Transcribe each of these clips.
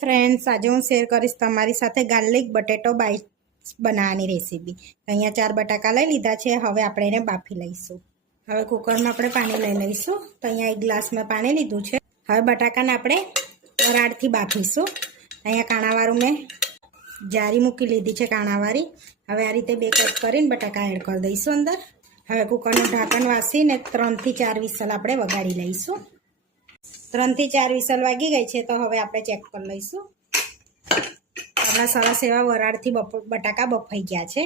Friends, આજે હું share કરીશ તમારી સાથે ગાર્લિક બટેટો બાઇટ્સ બનાવવાની રેસીપી। અહીંયા 4 બટાકા લઈ લીધા છે। હવે આપણે એને બાફી લઈશું। હવે કુકરમાં આપણે પાણી લઈ લઈશું। તો અહીંયા 1 ગ્લાસ મેં પાણી લીધું છે। હવે બટાકાને આપણે વરાળથી બાફીશું। અહીંયા કાણાવાળું મેં જારી મૂકી લીધી છે, કાણાવાળી। હવે આ રીતે 2 કટ કરીને બટાકા એડ કરી દઈશું અંદર। હવે કુકરનું ઢાંકણ વાસીને 3 થી 4 વિસલ આપણે વગાડી લઈશું। 3 થી 4 વિસલ વાગી ગઈ છે, તો હવે આપણે ચેક કરી લઈશું। આપણા સરસ એવા વરાળથી બટાકા બફાઈ ગયા છે।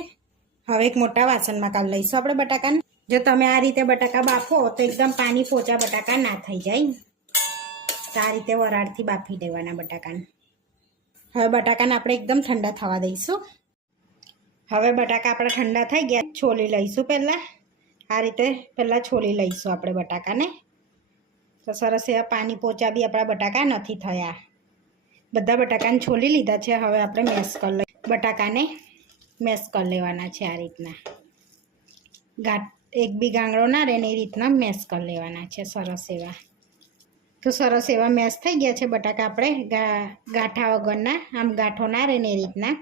હવે એક મોટા વાસણમાં કાઢી લઈશું આપણે બટાકાને। જો તમે આ રીતે બટાકા બાફો તો એકદમ પાણી પોચા બટાકા ના થઈ જાય। તો આ રીતે વરાળથી બાફી દેવાના બટાકાને। હવે બટાકાને આપણે એકદમ ઠંડા થવા દઈશું। હવે બટાકા આપણા ઠંડા થઈ ગયા, છોલી લઈશું। આ રીતે પહેલાં છોલી લઈશું આપણે બટાકાને। તો સરસ એવા પાણી પોચા બી આપણા બટાકા નથી થયા। બધા બટાકાને છોલી લીધા છે। હવે આપણે બટાકાને મેશ કરી લેવાના છે। આ રીતના એક બી ગાંગડો ના રહે ને એ રીતના મેશ કરી લેવાના છે સરસ એવા। તો સરસ એવા મેશ થઈ ગયા છે બટાકા, આપણે ગાંઠા વગરના, આમ ગાંઠો ના રહે ને એ રીતના।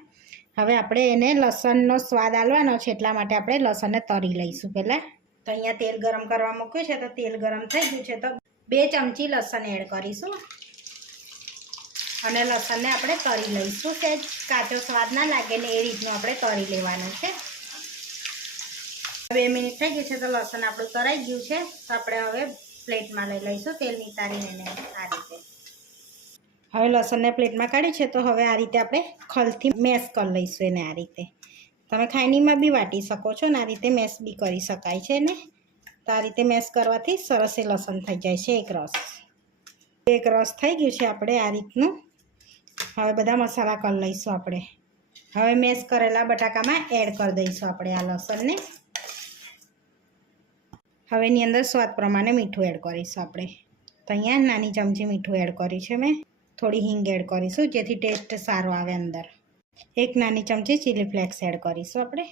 હવે આપણે એને લસણનો સ્વાદ આલવાનો છે, એટલા માટે આપણે લસણને તળી લઈશું પહેલાં। તો અહીંયા તેલ ગરમ કરવા મૂક્યું છે, તો તેલ ગરમ થઈ ગયું છે, તો 2 ચમચી લસણ એડ કરીશું અને લસણને આપણે તળી લઈશું। સહેજ કાચો સ્વાદ ના લાગે ને એ રીતનું આપણે તળી લેવાનું છે। 2 મિનિટ થઈ ગઈ છે, તો લસણ આપણું તળાઈ ગયું છે। તો આપણે હવે પ્લેટમાં લઈ લઈશું, તેલ નિતારીને એને આ રીતે। હવે લસણને પ્લેટમાં કાઢી છે, તો હવે આ રીતે આપણે ખલથી મેશ કરી લઈશું એને આ રીતે। તમે ખાયણીમાં બી વાટી શકો છો ને આ રીતે મેશ બી કરી શકાય છે ને। તો આ રીતે મેશ કરવાથી સરસ એ લસણ થઈ જાય છે। એક રસ થઈ ગયું છે આપણે આ રીતનું। હવે બધા મસાલા કરી લઈશું આપણે। હવે મેશ કરેલા બટાકામાં એડ કરી દઈશું આપણે આ લસણને। હવે એની અંદર સ્વાદ પ્રમાણે મીઠું એડ કરીશું આપણે। તો અહીંયા નાની ચમચી મીઠું એડ કર્યું છે મેં। થોડી હિંગ એડ કરીશું જેથી ટેસ્ટ સારો આવે અંદર। 1 નાની ચમચી ચીલી ફ્લેક્સ એડ કરીશું આપણે।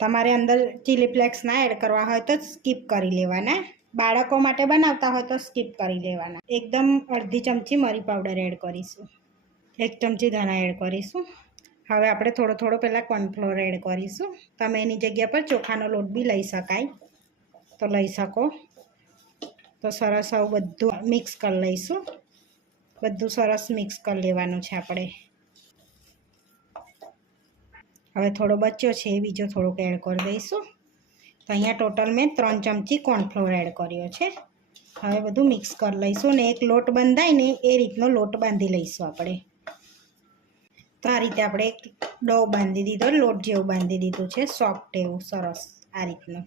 તમારે અંદર ચીલી ફ્લેક્સ ના એડ કરવા હોય તો સ્કીપ કરી લેવાના। બાળકો માટે બનાવતા હોય તો સ્કીપ કરી લેવાના। એકદમ અડધી ચમચી મરી પાવડર એડ કરીશું। 1 ચમચી ધાણા એડ કરીશું। હવે આપણે થોડો પહેલાં કોર્નફ્લોર એડ કરીશું। તમે એની જગ્યા પર ચોખાનો લોટ બી લઈ શકાય તો લઈ શકો। તો સરસ આવું બધું મિક્સ કરી લઈશું। બધું સરસ મિક્સ કરી લેવાનું છે આપણે। હવે થોડો બચ્યો છે એ બીજો થોડોક એડ કરી દઈશું। તો અહીંયા ટોટલ મેં 3 ચમચી કોર્નફ્લોર એડ કર્યો છે। હવે બધું મિક્સ કરી લઈશું ને એક લોટ બંધાય ને એ રીતનો લોટ બાંધી લઈશું આપણે। તો આ રીતે આપણે એક ડો બાંધી દીધો, લોટ જેવું બાંધી દીધું છે, સોફ્ટ એવું સરસ આ રીતનું।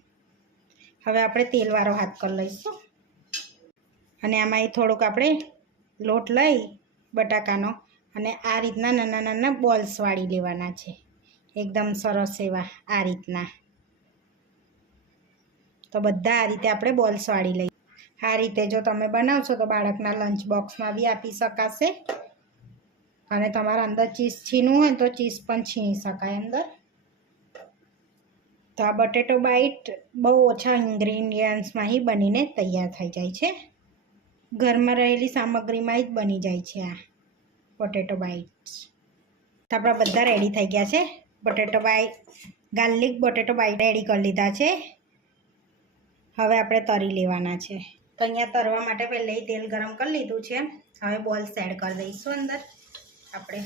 હવે આપણે તેલવાળો હાથ કરી લઈશું અને આમાં થોડુંક આપણે લોટ લઈ બટાકાનો અને આ રીતના નાના બોલ્સ વાળી લેવાના છે, એકદમ સરસ એવા આ રીતના। તો બધા આ રીતે આપણે બોલ્સ વાળી લઈએ। આ રીતે જો તમે બનાવશો તો બાળકના લંચ બોક્સમાં બી આપી શકાશે અને તમારા અંદર ચીઝ છીનવું હોય તો ચીઝ પણ છીણી શકાય અંદર। તો આ બટેટો બાઇટ બહુ ઓછા ઇન્ગ્રીડિયન્ટ્સમાં જ બનીને તૈયાર થઈ જાય છે। ઘરમાં રહેલી સામગ્રીમાં જ બની જાય છે આ બટેટો બાઇટ્સ। તો આપણા બધા રેડી થઈ ગયા છે બટેટો બાઇટ, ગાર્લિક બટેટો બાઇટ રેડી કરી લીધા છે। હવે આપણે તળી લેવાના છે। તો અહીંયા તળવા માટે પહેલાં તેલ ગરમ કરી લીધું છે। હવે બોલ્સ એડ કરી દઈશું અંદર આપણે,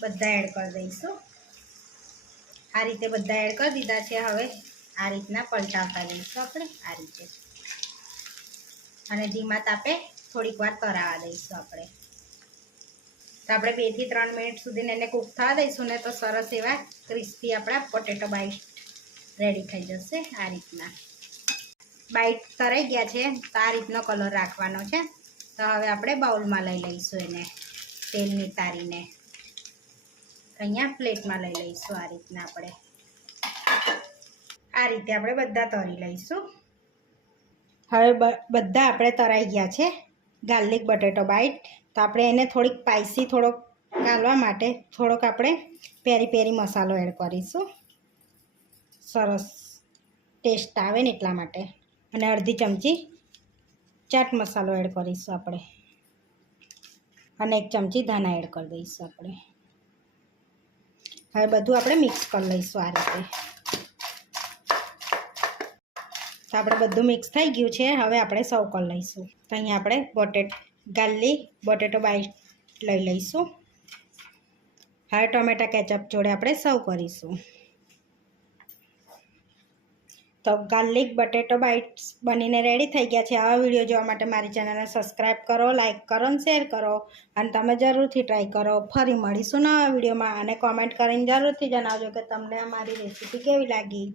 બધા એડ કરી દઈશું। આ રીતે બધા એડ કરી દીધા છે। હવે આ રીતના પલટાવતા દઈશું આપણે આ રીતે અને ધીમા તાપે થોડીક વાર તળાવવા દઈશું આપણે। તો આપણે 2 થી 3 મિનિટ સુધી એને કૂક થવા દઈશું ને તો સરસ એવા ક્રિસ્પી આપણા પોટેટો બાઇટ રેડી થઈ જશે। આ રીતના બાઇટ તળાઈ ગયા છે, તો આ રીતનો કલર રાખવાનો છે। તો હવે આપણે બાઉલમાં લઈ લઈશું એને તેલ નિતારીને। અહીંયા પ્લેટમાં લઈ લઈશું આ રીતના આપણે। આ રીતે આપણે બધા તળી લઈશું। હવે બધા આપણે તળાઈ ગયા છે ગાર્લિક બટેટો બાઇટ। તો આપણે એને થોડીક સ્પાઇસી થોડોક કાઢવા માટે થોડોક આપણે પેરી મસાલો એડ કરીશું, સરસ ટેસ્ટ આવે ને એટલા માટે। અને અડધી ચમચી ચાટ મસાલો એડ કરીશું આપણે। અને 1 ચમચી ધાણા એડ કરી દઈશું આપણે. હવે બધું આપણે મિક્સ કરી લઈશું આ રીતે. તો આપણે બધું મિક્સ થઈ ગયું છે. હવે આપણે સર્વ કરી લઈશું. તો અહીંયા આપણે ગાર્લિક બટેટો બાઈટ લઈ લઈશું. હવે ટોમેટા કેચઅપ જોડે આપણે સર્વ કરીશું. તો ગાર્લિક બટેટો બાઇટ્સ બનીને રેડી થઈ ગયા છે. આવા વિડીયો જોવા માટે મારી ચેનલને સબસ્ક્રાઈબ કરો, લાઇક કરો અને શેર કરો. અને તમે જરૂરથી ટ્રાય કરો. ફરી મળીશું નવા વિડીયોમાં. અને કોમેન્ટ કરીને જરૂરથી જણાવજો કે તમને અમારી રેસીપી કેવી લાગી.